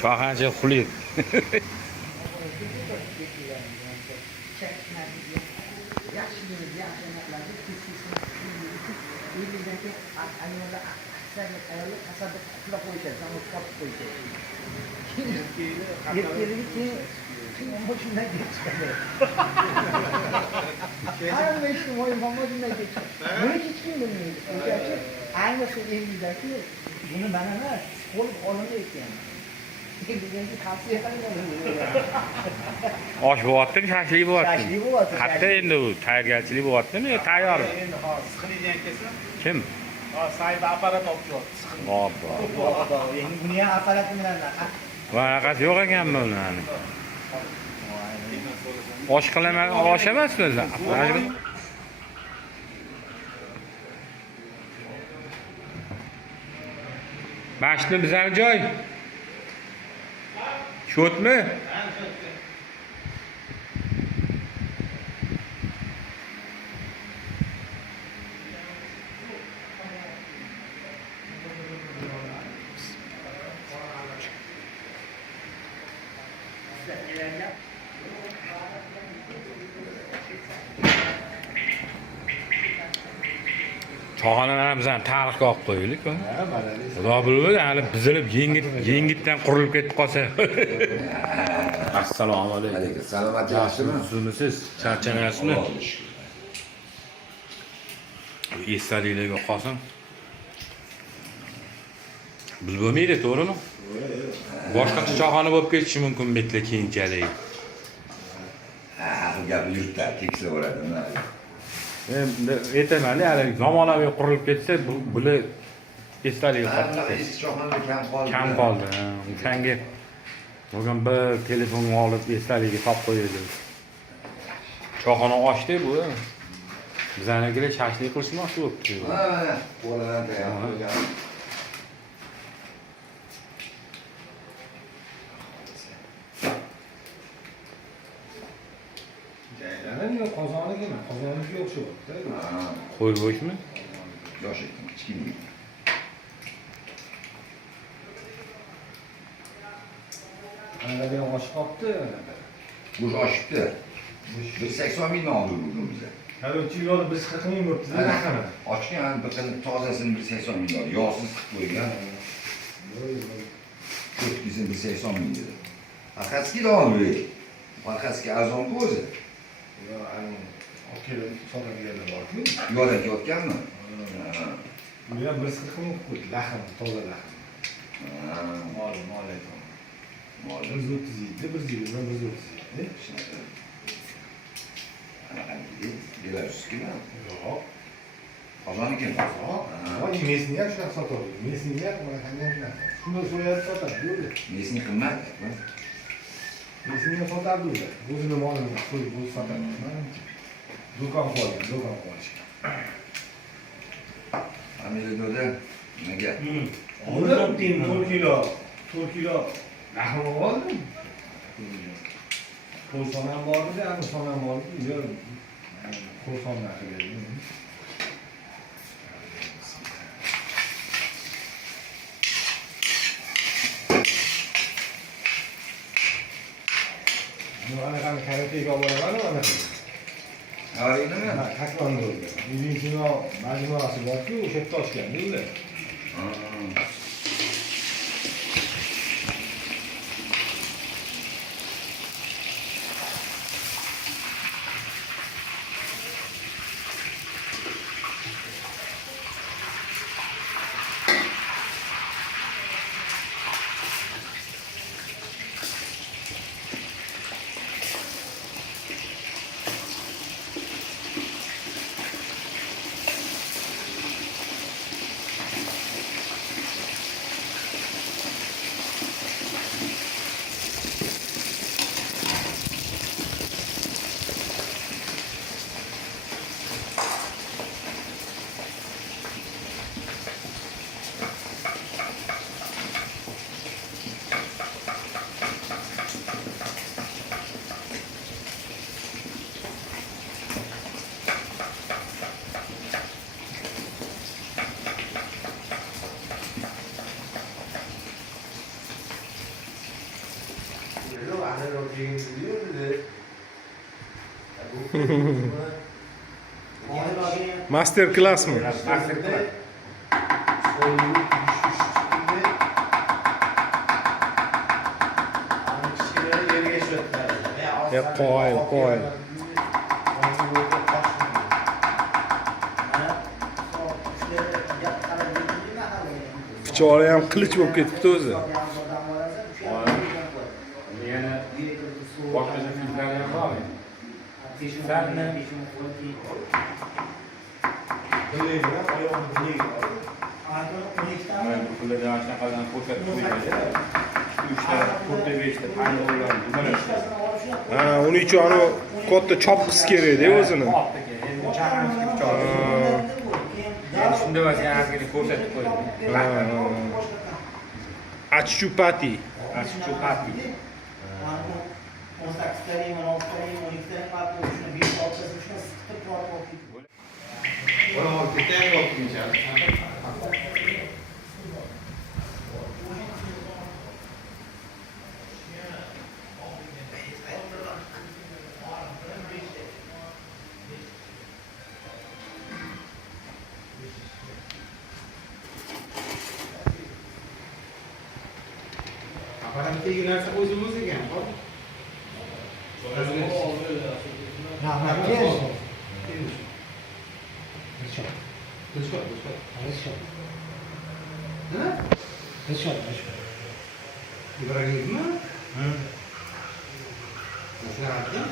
Çoğanca xulib. Hoşuna geçti. Her meşhur oyun hoşuna geçti. Bunu hiç kim bilmiyor. Gerçi aynısı evlideki bunu bana ne? Spor olanı ekan. Evlideki tavsiye qilmayman. Osh bo'lyaptimi, shashlik bo'lyaptimi? Shashlik bo'lyapti. Qayerda endi u tayyorgarchilik bo'lyaptimi? Tayyor. Endi hozir siqilgan kelsa, Kim? sayda apparat olib kelyapti. Hoppa. Endi buni ham apparati bilan Varaqasi yo'q ekanmi ularni? Osh qilaman, osh emasmi o'zi? Mashina bizani joy. Shotmi? Cho'g'analarni bizani tarixga olib qo'yaylik. Xudo biladi, hali bizilib yengitdan qurilib ketib qolsa. Assalomu alaykum. Aleyküm. Salomat yaxshimi? Sizmisiz? Charchamayapsizmi? Esdaliklarga qolsin. Biz bo'lmaydi, to'g'rimi? Boshqacha cho'g'ana bo'lib ketishi mumkin betla keyinchalik. Ha, bu gapni yurtda teksa bo'ladi. Aytaman, hali zamonaviy qurilib ketsa, bular esdalik qolib Eski cho'g'anda kam qoldi. kam qoldi. O'shanga bo'lgan bir telefon olib esdaligiga solib qo'yadi. Cho'g'ana ochdi bu. Bizanikilar shashlik qilishmoqchi bo'libdi. Ha, qo'lidan tayyor. Jaylanib qozoniga, qozoniga o'xshyapti. Qo'y bo'shmi? Yosh ekan, kichkina. Qanday oshib qopti. Bu oshibdi. Biz 80 ming oldik bugun biza. Haydovchi yo'li biz 40 ming bo'libdi. Ochgan bir qilib tozasini bir 80 ming oldik. Yog'siz qilib qo'ygan. Ko'tkisini bir 80 ming dedi. Faqatski oldi. Faqatski arzon o'zi. Yo, ani okey, sotadiganlar borku. Yo'lda ketganmi? Bu ham 140 ming qo'ydi, lahm, toza lahm. Mol. 130 ydi, 120, 130. Anaqaniki, Belaruskimi? Yo'q. Qozoniki. Mesni ham shunaqa sotadi. Mesni ham mana qanday shunaqa. Shuni so'yadi sotadi, yo'q. Nesini qimmat. Mesni ham sotadi o'zi. O'zini molini qo'yib o'zi sotadi. Do'kon qo'yish. Amerikada nega? Oldim 4 kilo. Lahm oldim. Qo'y sonam bordi, ani sonam bordi. Yo'q. Qo'y sonam qildim. Mana qani karatega boraman mana. Harinimi? Taekvondoga. Ilmiy majmuasi borku, o'sha yerda ochganda ular. çekim diyor dedi. Master class mı? Master class. Ya qoyil. Pichoqlar ham qilich bo'lib ketibdi o'zi. Yana boshqa filmlar ham bor. Sani mana bu pullardan shunaqa ko'rsatib qo'yadi. 3 ta, 4 ta, 5 ta tanlovlar, nimalar. Ha, uning uchun ana katta chopqisi kerak-da o'zini. Endi shunda vaziyat ozgina ko'rsatib qo'ydi. Achchupati. Achchupati. 18 taring, 16 taring, 12 taring farqi bor. Shuni 5 oltasi shuni siqib tortib Apparatdagi narsa o'zimiz ekan. Rahmat kel. İbrahim'mi? Hı. Nasıl yaptın?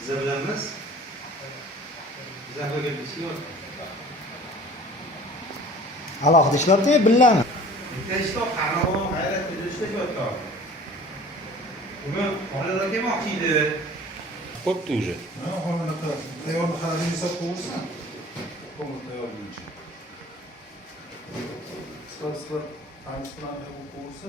Bize bilenmez. Bize böyle bir şey yok. Alohida ishlabdi, billami? Bitta qaramoq, hayrat qilishda yo'q. Uni onalar kelmoqchi edi. Bo'pti уже. Ha, onalar tayyorni xaridini hisob qo'yursan. Ko'mir tayyorlaychi. Silar tanishlarni qo'yursa.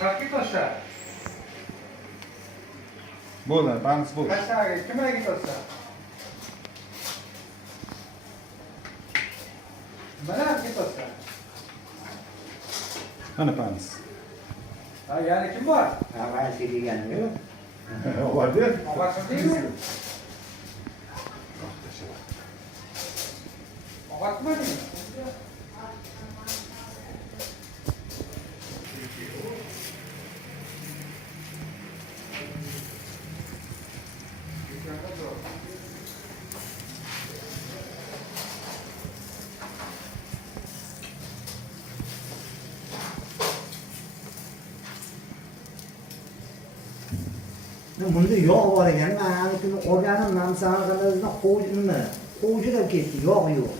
Qaqqa toshlar. Bo'ldi, banks bo'l. Qashqarga kimlarga toshlar? Nimalarga toshlar? Qani banks. Ha, yana kim bor? Ha, mana shu degani yo'q. Oladi. Og'atmadingmi? Og'atmadingmi? Bunda yog' bor ekan. Men anikini olganim, men Samarqanddan qo'yjilab ketdi, yog' yo'q.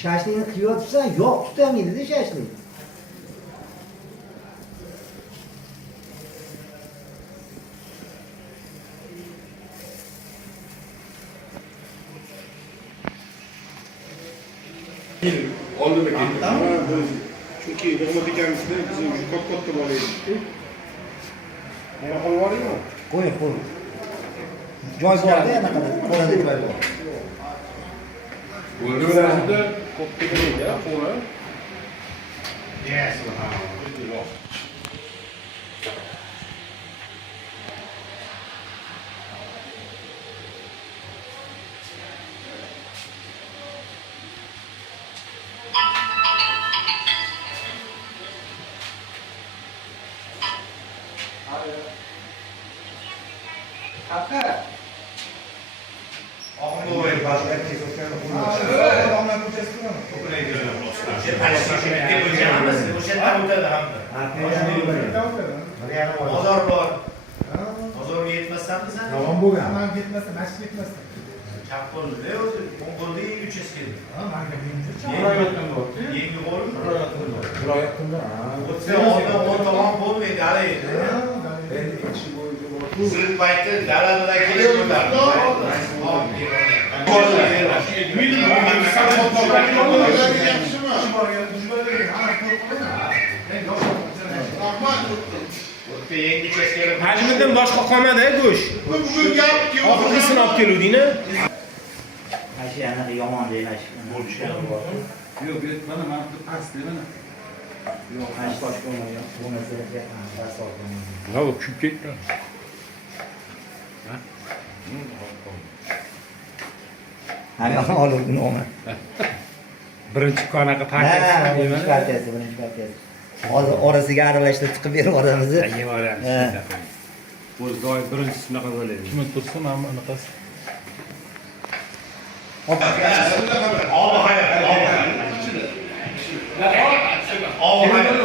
Shashlikni qiyotibsan, yog' tutamaydi-da shashlik. Oldima ketdi. Chunki Rahmat akamizda biz o'sha katta bor edi. Mana olib yuboringmi? Qo'y. Joy borda yana qara, qo'rada joy bor. O'ldirishda katta bo'ladi, qo'ra. Yes. Bozor bor. Bozorga yetmasdanmi sen? Tamam bo'lgan. Men ketmasdan, masjid ketmasdan. Chap qo'lda o'zi, o'ng qo'lda yengi uchastkada. Ha, menga Yengi qo'lmi? Viloyatda. O'tsa oldin o'n tomon bo'lmaydi, dala edi. Endi ichi bo'yicha bor. Siz payti daladan kelib o'tardi. Yengi uchastkada. Hajmidan boshqa qolmadi go'sht. Bugun gap oxirgisini olib keluvding-a? Mana shu anaqa yomon deyman. Yo'q, mana men pastda mana. Yo'q, mana shu boshqa yo'q. Bu narsaga bas oldim. Ha, u kuyib ketdi. Hali oldim uni. Birinchi qanaqa partiyasi Birinchi partiyasi. Hozir orasiga aralashtirib chiqib berib yuboramiz. yevoramiz. O'z doim birinchi shunaqa bo'ladi. Kim tursa, mana bunaqasi.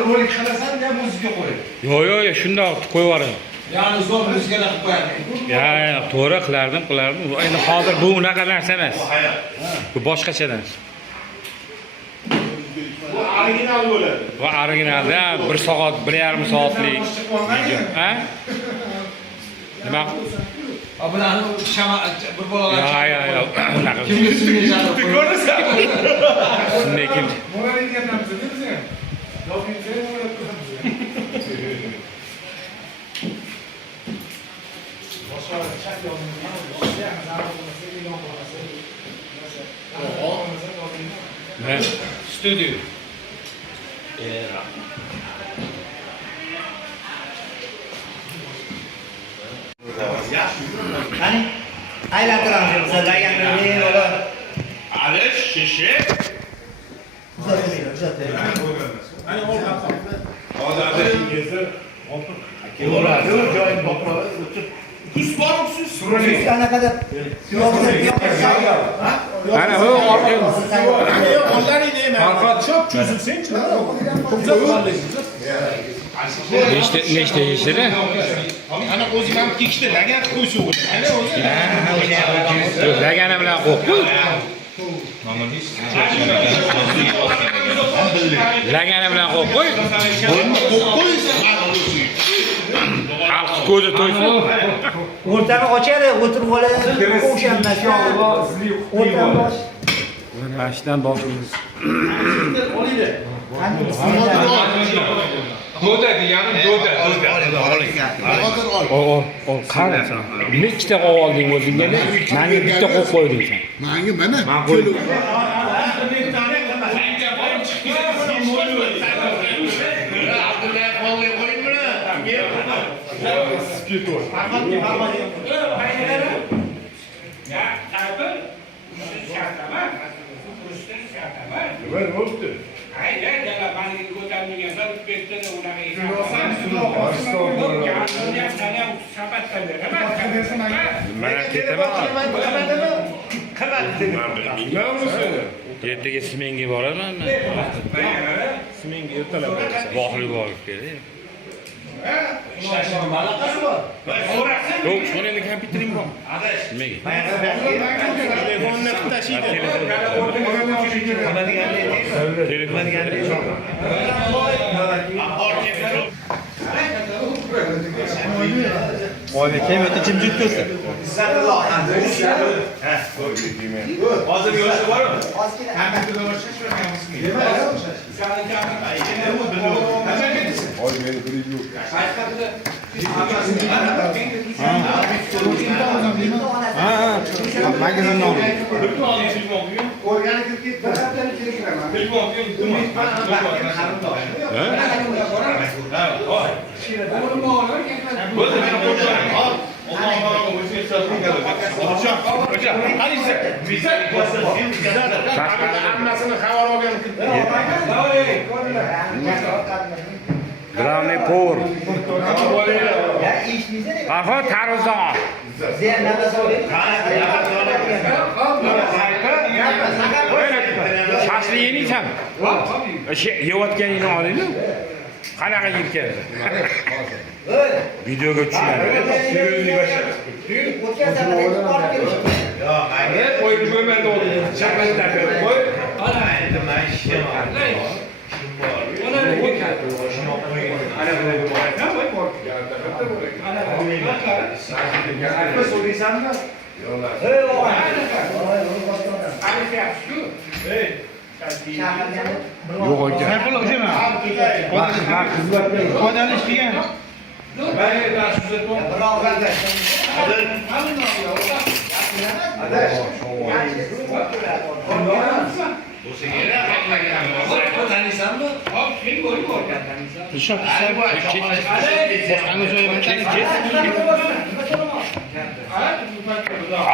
Rolik qilasan deb o'ziga qo'y. Yo'q, shundoq qo'yib yuboring. Ya'ni zo'r o'ziga qilib qo'yadi. To'g'ri qilardim. Endi hozir bu unaqa narsa emas. Bu boshqachadan. Bu original bo'ladi. Bu originalda 1 soat, 1,5 soatlik video. Ha? Nima? Bularni bir bolalar. Yo'q. Unaqa. Ko'rasan. Shunday kim? Mo'g'ul gapiramiz, biz ham. Yopincha mo'g'ul qilamiz. Boshqa chat Ne? Studio. Qani? Aylantiramiz biz laganni yo'li. Alish, shishi. Ana ol qapsan. Hozirda shunga Joyim bor. tuz bormisiz? Anaqada Ana bu orqaga. Onlaring deyman. Farqat chop cho'zilsin-chi. Nechta yeshida? Ana o'zi ham ikkita lagan qo'ysa bo'ladi. Ana o'zi. Lagani bilan qo'y. Lagani bilan qo'y. Xalq ko'zi to'ysin. o'rtani ochadi, o'tirib oladi, o'shandan shu o'rtani och. Mana shundan boshlaymiz. Do'da deganim do'da. Ol, qara. Nechta qo'yib olding o'zingga? Menga bitta qo'yib qo'yding sen. Menga mana Men qo'ydim. Mana ketaman. Ertaga smenga boraman men. Smenga ertalab boraman. Boqlik borib keldi. Ishlashini malaqasi bor. Yo'q, shuni endi kompyuterim bor. Nimaga? Telefonni qilib tashiydi. Oyga kim o'ta jimjit tursa. Hozir yoshi bormi? Magazindan oldim. Hammasini xabar olgan Glavniy por. Ya ishlaysa ne? Aha, tarozon. Sen nafas oling. Shashlik yeysan. O'sha yeyotganingni olingmi? Qanaqa yirkan? Videoga tushiradi. O'tgan safar aytib borib kelishdi. qo'yib qo'ymadi o'zi. Chaqirib qo'y. So'raysanmi? Ey o'g'ay. Yo'q ekan. Sayfullo o'shana. Foydalanish degan.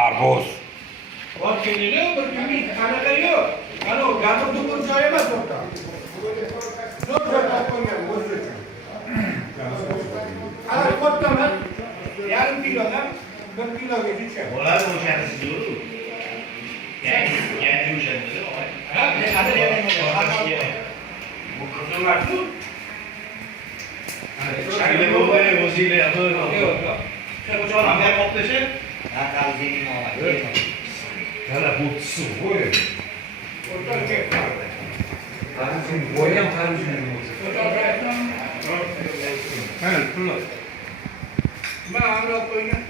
Arboz. Yarim kilodan 1 kilogacha. Bo'ladi o'shanisi yo'q. Yangi o'shanisi. Bu qizillar-ku. Chagida bo'lmay, o'zinglar yo'q. Qachon ham qo'ptasha? Ha, qalbingni oladi. Yana bu suv qo'y. Mana pullar. Mana olib qo'ygan.